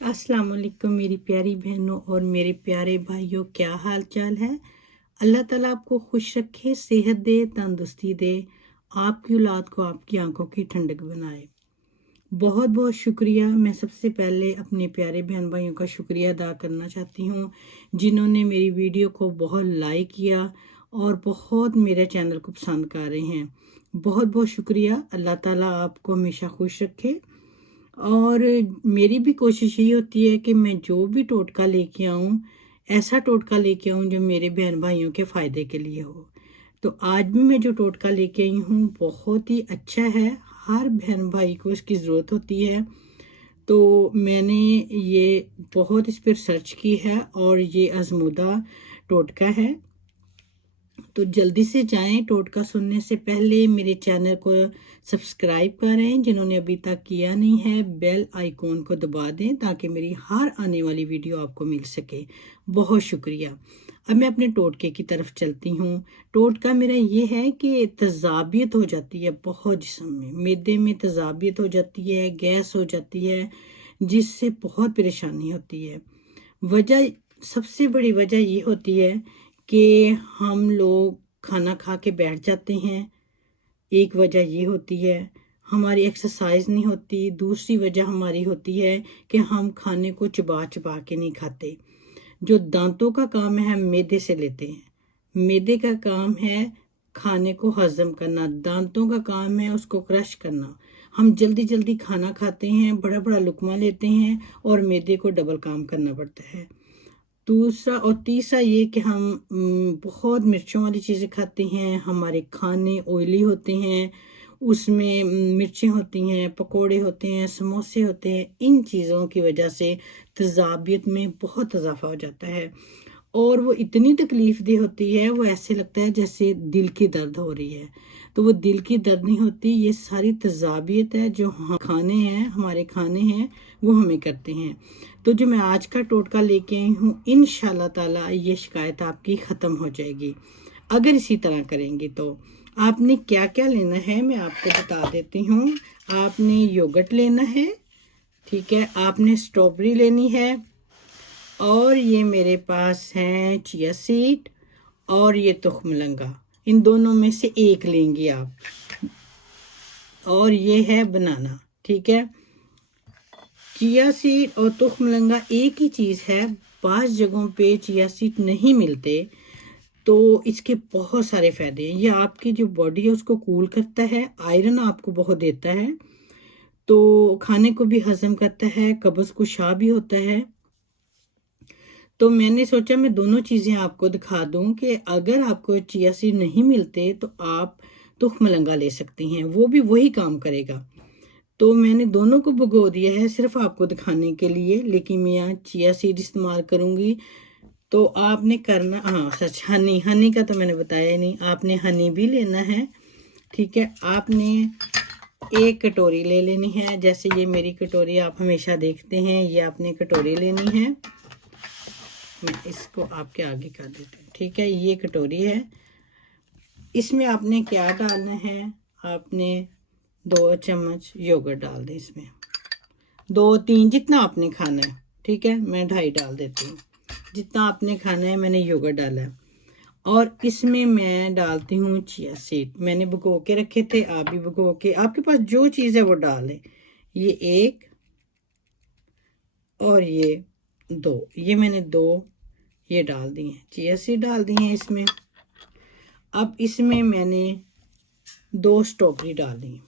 अस्सलाम वालेकुम मेरी प्यारी बहनों और मेरे प्यारे भाइयों, क्या हाल चाल है। अल्लाह ताला आपको खुश रखे, सेहत दे, तंदुरुस्ती दे, आपकी औलाद को आपकी आंखों की ठंडक बनाए। बहुत बहुत शुक्रिया। मैं सबसे पहले अपने प्यारे बहन भाइयों का शुक्रिया अदा करना चाहती हूँ जिन्होंने मेरी वीडियो को बहुत लाइक किया और बहुत मेरे चैनल को पसंद कर रहे हैं। बहुत बहुत शुक्रिया। अल्लाह ताला आपको हमेशा खुश रखे। और मेरी भी कोशिश यही होती है कि मैं जो भी टोटका लेके आऊँ, ऐसा टोटका लेके आऊँ जो मेरे बहन भाइयों के फ़ायदे के लिए हो। तो आज भी मैं जो टोटका लेके आई हूँ बहुत ही अच्छा है, हर बहन भाई को इसकी ज़रूरत होती है। तो मैंने ये बहुत इस पर सर्च की है और ये आजमूदा टोटका है। तो जल्दी से जाएं, टोटका सुनने से पहले मेरे चैनल को सब्सक्राइब करें जिन्होंने अभी तक किया नहीं है, बेल आइकॉन को दबा दें ताकि मेरी हर आने वाली वीडियो आपको मिल सके। बहुत शुक्रिया। अब मैं अपने टोटके की तरफ चलती हूँ। टोटका मेरा ये है कि तजाबियत हो जाती है बहुत जिस्म में, मैदे में तजाबियत हो जाती है, गैस हो जाती है, जिससे बहुत परेशानी होती है। वजह, सबसे बड़ी वजह ये होती है कि हम लोग खाना खा के बैठ जाते हैं। एक वजह ये होती है, हमारी एक्सरसाइज नहीं होती। दूसरी वजह हमारी होती है कि हम खाने को चबा चबा के नहीं खाते। जो दांतों का काम है हम मैदे से लेते हैं। मैदे का काम है खाने को हजम करना, दांतों का काम है उसको क्रश करना। हम जल्दी जल्दी खाना खाते हैं, बड़ा बड़ा लुकमा लेते हैं और मैदे को डबल काम करना पड़ता है। दूसरा और तीसरा ये कि हम बहुत मिर्चों वाली चीज़ें खाते हैं, हमारे खाने ऑयली होते हैं, उसमें मिर्चें होती हैं, पकोड़े होते हैं, समोसे होते हैं। इन चीज़ों की वजह से तजाबियत में बहुत इजाफा हो जाता है और वो इतनी तकलीफ दे होती है, वो ऐसे लगता है जैसे दिल की दर्द हो रही है। तो वो दिल की दर्द नहीं होती, ये सारी तजाबियत है जो खाने हैं, हमारे खाने हैं, वो हमें करते हैं। तो जो मैं आज का टोटका लेके आई हूँ, इंशाल्लाह ताला ये शिकायत आपकी ख़त्म हो जाएगी अगर इसी तरह करेंगे। तो आपने क्या क्या लेना है मैं आपको बता देती हूँ। आपने योगर्ट लेना है, ठीक है, आपने स्ट्रॉबेरी लेनी है, और ये मेरे पास हैं चिया सीड और ये तुखमलंगा। इन दोनों में से एक लेंगी आप। और ये है बनाना, ठीक है। चिया सीड और तुखमलंगा एक ही चीज़ है। बाज़ जगहों पे चिया सीड नहीं मिलते, तो इसके बहुत सारे फ़ायदे हैं। ये आपकी जो बॉडी है उसको कूल करता है, आयरन आपको बहुत देता है, तो खाने को भी हज़म करता है, कब्ज़ कुशा भी होता है। तो मैंने सोचा मैं दोनों चीज़ें आपको दिखा दूं कि अगर आपको चिया सीड नहीं मिलते तो आप तुखमलंगा ले सकती हैं, वो भी वही काम करेगा। तो मैंने दोनों को भिगो दिया है सिर्फ आपको दिखाने के लिए, लेकिन मैं यहाँ चिया सीड इस्तेमाल करूँगी। तो आपने करना, हाँ सच, हनी, हनी का तो मैंने बताया ही नहीं। आपने हनी भी लेना है, ठीक है। आपने एक कटोरी ले लेनी है, जैसे ये मेरी कटोरी आप हमेशा देखते हैं, ये आपने कटोरी लेनी है। मैं इसको आपके आगे कर देती हूँ, ठीक है। ये कटोरी है, इसमें आपने क्या डालना है, आपने 2 चम्मच योगर्ट डाल दें इसमें, 2-3 जितना आपने खाना है, ठीक है। मैं 2.5 डाल देती हूँ, जितना आपने खाना है मैंने योगर्ट डाला है। और इसमें मैं डालती हूँ चिया सीड, मैंने भिगो के रखे थे, आप भी भिगो के, आपके पास जो चीज़ है वो डालें। ये 1 और ये 2, ये मैंने 2 ये डाल दी हैं, चिया सीड डाल दी हैं इसमें। अब इसमें मैंने 2 स्ट्रॉबेरी डाली।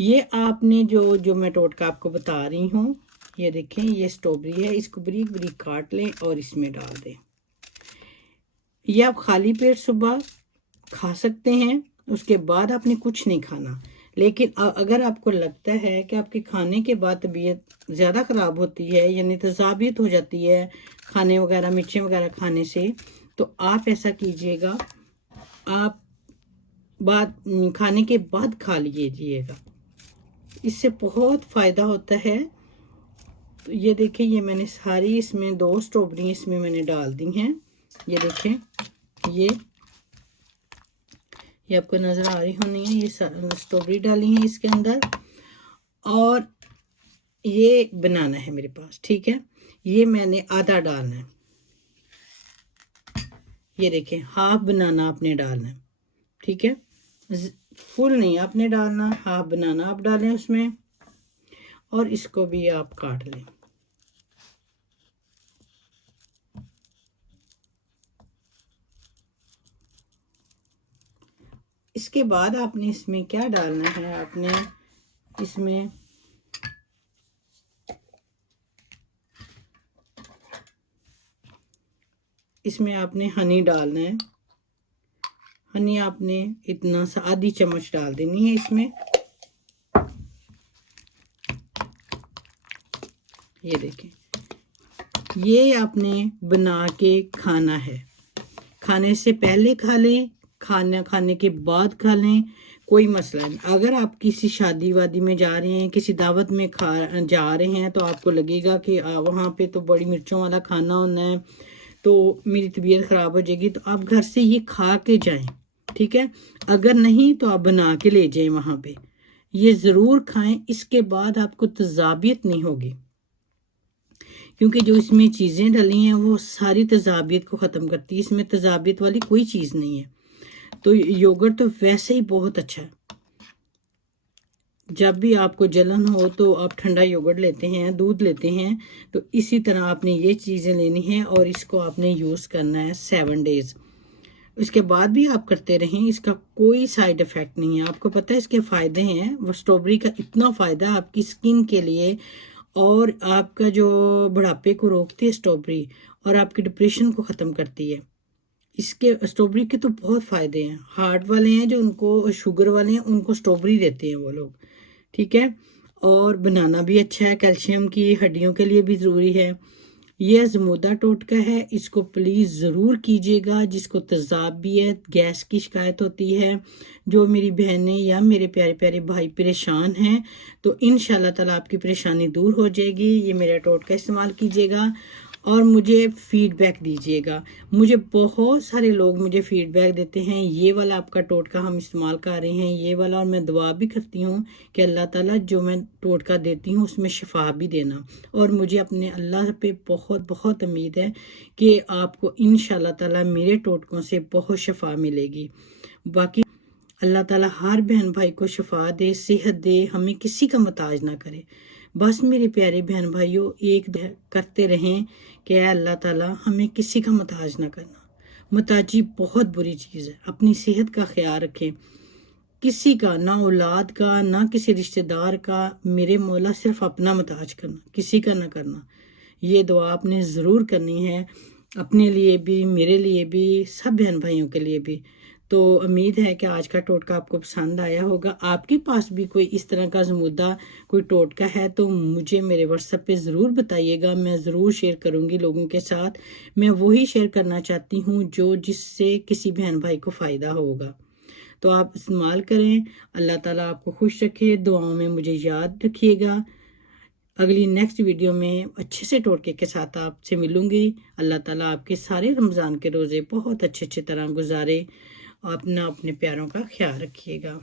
ये आपने जो जो मैं टोटका आपको बता रही हूँ, ये देखें, ये स्ट्रॉबेरी है, इसको बारीक बारीक काट लें और इसमें डाल दें। ये आप खाली पेट सुबह खा सकते हैं, उसके बाद आपने कुछ नहीं खाना। लेकिन अगर आपको लगता है कि आपके खाने के बाद तबीयत ज़्यादा ख़राब होती है, यानी तजाबियत हो जाती है खाने वगैरह, मिर्चें वगैरह खाने से, तो आप ऐसा कीजिएगा, आप बाद खाने के बाद खा लीजिएगा, इससे बहुत फ़ायदा होता है। तो ये देखें, ये मैंने सारी इसमें 2 स्ट्रॉबेरी इसमें मैंने डाल दी हैं। ये देखें, ये आपको नज़र आ रही होनी है, ये स्ट्रॉबेरी डाली है इसके अंदर। और یہ بنانا ہے میرے پاس، ٹھیک ہے، یہ میں نے آدھا ڈالنا ہے، یہ دیکھیں ہاف بنانا آپ نے ڈالنا ہے، ٹھیک ہے، فل نہیں آپ نے ڈالنا، ہاف بنانا آپ ڈالیں اس میں، اور اس کو بھی آپ کاٹ لیں۔ اس کے بعد آپ نے اس میں کیا ڈالنا ہے، آپ نے اس میں آپ نے ہنی ڈالنا ہے، ہنی آپ نے اتنا سا آدھی چمچ ڈال دینی ہے اس میں، یہ دیکھیں، یہ آپ نے بنا کے کھانا ہے، کھانے سے پہلے کھا لیں، کھانے کے بعد کھا لیں، کوئی مسئلہ نہیں۔ اگر آپ کسی شادی وادی میں جا رہے ہیں، کسی دعوت میں جا رہے ہیں، تو آپ کو لگے گا کہ وہاں پہ تو بڑی مرچوں والا کھانا ہونا ہے، تو میری طبیعت خراب ہو جائے گی، تو آپ گھر سے یہ کھا کے جائیں، ٹھیک ہے، اگر نہیں تو آپ بنا کے لے جائیں وہاں پہ، یہ ضرور کھائیں، اس کے بعد آپ کو تذابیت نہیں ہوگی، کیونکہ جو اس میں چیزیں ڈلی ہیں وہ ساری تذابیت کو ختم کرتی ہے، اس میں تذابیت والی کوئی چیز نہیں ہے۔ تو یوگرٹ تو ویسے ہی بہت اچھا ہے، جب بھی آپ کو جلن ہو تو آپ ٹھنڈا یوگرٹ لیتے ہیں، دودھ لیتے ہیں، تو اسی طرح آپ نے یہ چیزیں لینی ہیں، اور اس کو آپ نے یوز کرنا ہے 7 ڈیز، اس کے بعد بھی آپ کرتے رہیں، اس کا کوئی سائیڈ ایفیکٹ نہیں ہے، آپ کو پتہ ہے اس کے فائدے ہیں، وہ اسٹرابیری کا اتنا فائدہ ہے آپ کی سکن کے لیے، اور آپ کا جو بڑھاپے کو روکتی ہے اسٹرابیری، اور آپ کی ڈپریشن کو ختم کرتی ہے۔ اس کے اسٹرابیری کے تو بہت فائدے ہیں، ہارٹ والے ہیں جو ان کو شوگر والے ہیں ان کو اسٹرابیری دیتے ہیں وہ لوگ، ٹھیک ہے، اور بنانا بھی اچھا ہے، کیلشیم کی ہڈیوں کے لیے بھی ضروری ہے۔ یہ زمودہ ٹوٹکا ہے، اس کو پلیز ضرور کیجیے گا، جس کو تذابیت گیس کی شکایت ہوتی ہے، جو میری بہنیں یا میرے پیارے پیارے بھائی پریشان ہیں، تو انشاءاللہ تعالیٰ آپ کی پریشانی دور ہو جائے گی۔ یہ میرا ٹوٹکا استعمال کیجیے گا اور مجھے فیڈ بیک دیجیے گا۔ مجھے بہت سارے لوگ مجھے فیڈ بیک دیتے ہیں، یہ والا آپ کا ٹوٹکا ہم استعمال کر رہے ہیں، یہ والا، اور میں دعا بھی کرتی ہوں کہ اللہ تعالیٰ جو میں ٹوٹکا دیتی ہوں اس میں شفا بھی دینا، اور مجھے اپنے اللہ پہ بہت بہت امید ہے کہ آپ کو انشاءاللہ تعالیٰ میرے ٹوٹکوں سے بہت شفا ملے گی۔ باقی اللہ تعالیٰ ہر بہن بھائی کو شفا دے، صحت دے، ہمیں کسی کا محتاج نہ کرے۔ بس میرے پیارے بہن بھائیوں، ایک کرتے رہیں کہ اے اللہ تعالیٰ ہمیں کسی کا محتاج نہ کرنا، محتاجی بہت بری چیز ہے، اپنی صحت کا خیال رکھیں، کسی کا، نہ اولاد کا، نہ کسی رشتہ دار کا، میرے مولا صرف اپنا محتاج کرنا، کسی کا نہ کرنا۔ یہ دعا آپ نے ضرور کرنی ہے، اپنے لیے بھی، میرے لیے بھی، سب بہن بھائیوں کے لیے بھی۔ تو امید ہے کہ آج کا ٹوٹکا آپ کو پسند آیا ہوگا۔ آپ کے پاس بھی کوئی اس طرح کا زمودہ کوئی ٹوٹکا ہے تو مجھے میرے واٹس ایپ پہ ضرور بتائیے گا، میں ضرور شیئر کروں گی لوگوں کے ساتھ۔ میں وہی شیئر کرنا چاہتی ہوں جس سے کسی بہن بھائی کو فائدہ ہوگا، تو آپ استعمال کریں۔ اللہ تعالیٰ آپ کو خوش رکھے، دعاؤں میں مجھے یاد رکھیے گا۔ اگلی نیکسٹ ویڈیو میں اچھے سے ٹوٹکے کے ساتھ آپ سے ملوں گی۔ اللہ تعالیٰ آپ کے سارے رمضان کے روزے بہت اچھے طرح گزارے، اپنے پیاروں کا خیال رکھیے گا۔